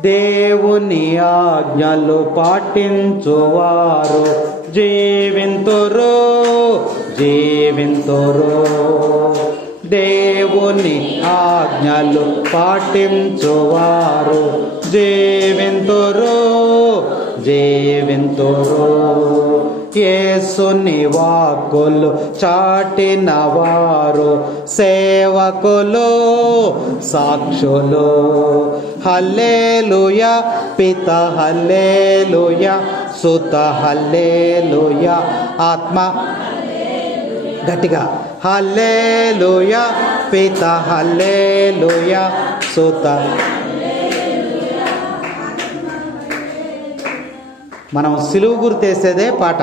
దేవుని ఆజ్ఞలు పాటించువారు. జీవింతురు జీవింతురు. దేవుని ఆజ్ఞలు పాటించువారు. జీవింతురు జీవింతురు. యేసుని వాక్కులు చాటిన వారు సేవకులు సాక్షులు. హల్లేలుయ పిత హల్లేలుయ సుత హల్లేలుయ ఆత్మ గట్టిగా. హల్లేలుయ పిత హల్లేలుయ సుత మనం సిలువు గుర్తేసేదే పాట.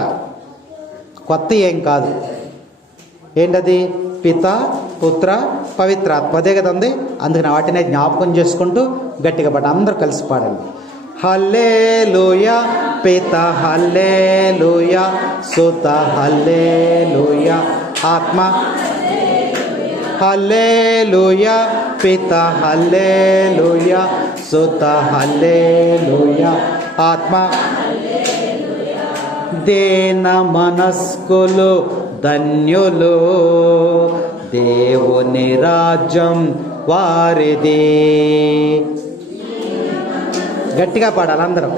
కొత్త ఏం కాదు. ఏంటది? పిత పుత్ర పవిత్రాత్మ అదే కదండి. ఉంది అందుకని వాటినే జ్ఞాపకం చేసుకుంటూ గట్టిగా పాట. అందరూ కలిసి పాడండి. హల్లేలుయ పిత హల్లేలుయ సుత హల్లేలుయ ఆత్మ. హల్లేలుయ పిత హల్లేలుయ సుత హల్లేలుయ ఆత్మ. దేన మనస్కులు ధన్యులు. దేవుని రాజ్యం వారిది. గట్టిగా పాడాలి అందరం.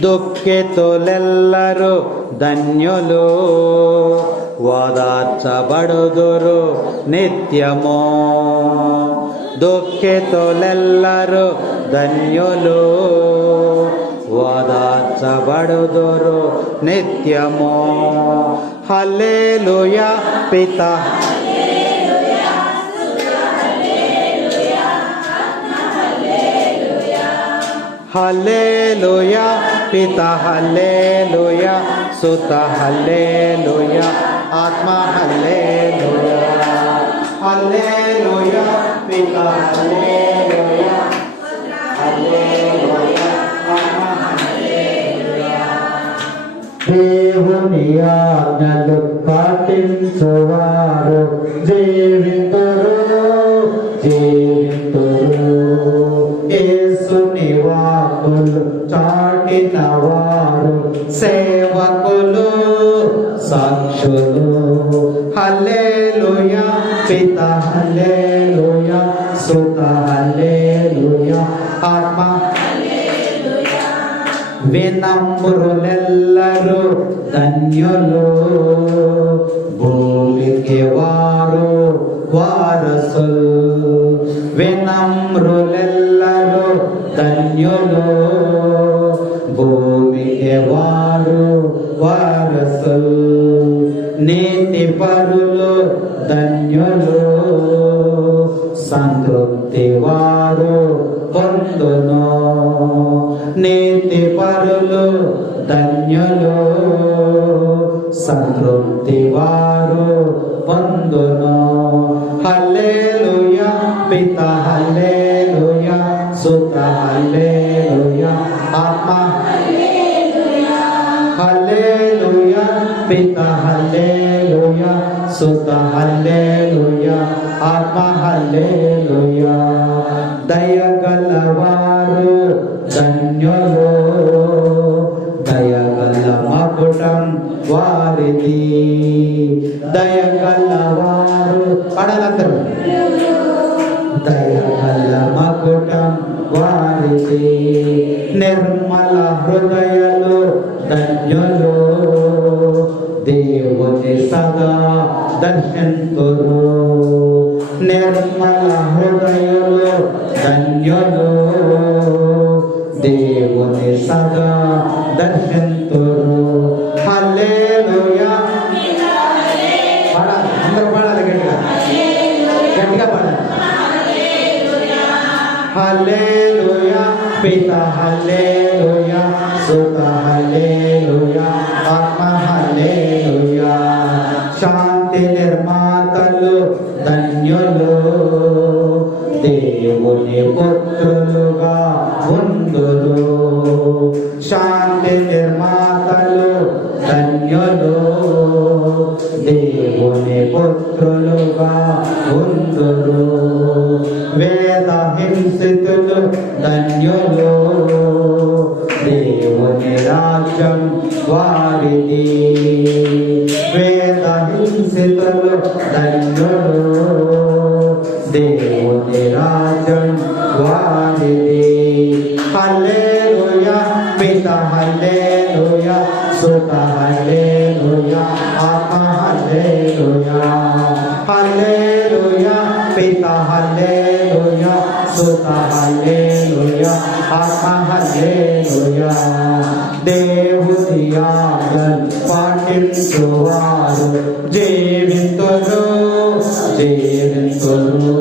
దుఃఖితులెల్లరూ ధన్యులు. ఓదార్చబడుదురు నిత్యము. దుఃఖితులెల్లరు ధన్యులు ఓదార్చబడుదురు నిత్యము హల్లేలుయ పిత హల్లేలుయ పిత హల్లేలుయ సుత హల్లేలుయ ఆత్మ హల్లేలుయ హల్లేలుయ పిత హల్లేలుయ హల్లేలుయ ఆత్మ దేవుని ఆజ్ఞలు పాటించువారు. జీవితురు జీవితురు. యేసుని వాకులు చాటిన వారు సేవకులు సాక్షులు. హల్లేలుయ పిత హల్లేలుయ ఆత్మ వినమ్రులెల్లరు ధన్యులు. భూమికి వారు వారసులు. వినమ్రులెల్లరూ ధన్యులు. భూమికి వారు వారసులు. నీతి పరులు ధన్యులు. సంతృప్తి వారు పొందును నీతి పరులు ధన్యులు సంతృప్తి వారు పొందును హల్లేలుయ పిత హల్లేలుయ సుత హల్లేలుయ అమ్మ హల్లేలుయ పిత హల్లేలుయ సుత హల్లేలుయ ఆత్మ హల్లేలుయ. దయ ధన్యులు దయగల మకుటం వారిది దయగలవారు పడాలందరూ దయగల మకుటం వారిది నిర్మల హృదయలు ధన్యులు దేవుని సదా దర్శంతురు నిర్మల హృదయలు ధన్యులు గట్టిగా పాడాలి హల్లేలుయా పిత హల్లేలుయా సుత హల్లేలుయా ఆత్మ హల్లేలుయా. శాంతి నిర్మాతలు ధన్యులు దేవుని పుత్రులుగా ఉందురు. శాంతి నిర్మాతలు ధన్యులు దేవుని పుత్రులు ఉందురు వేద హింసితులు ధన్యులు. దేవుని రాజ్యం వారిది. వేద హింసితులు ధన్యులు. సుత హల్లెలూయా ఆత్మ హల్లెలూయా దేవుని పాటించువారు జీవితులు జీవితులు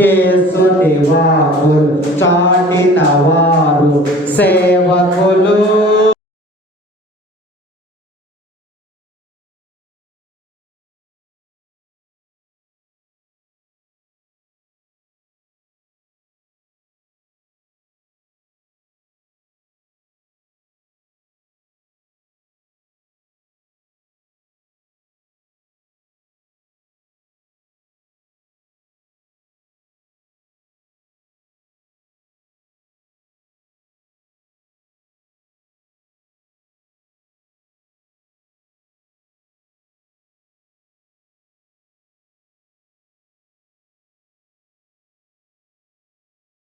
యేసుని వాకులు చాటిన వారు సేవకులు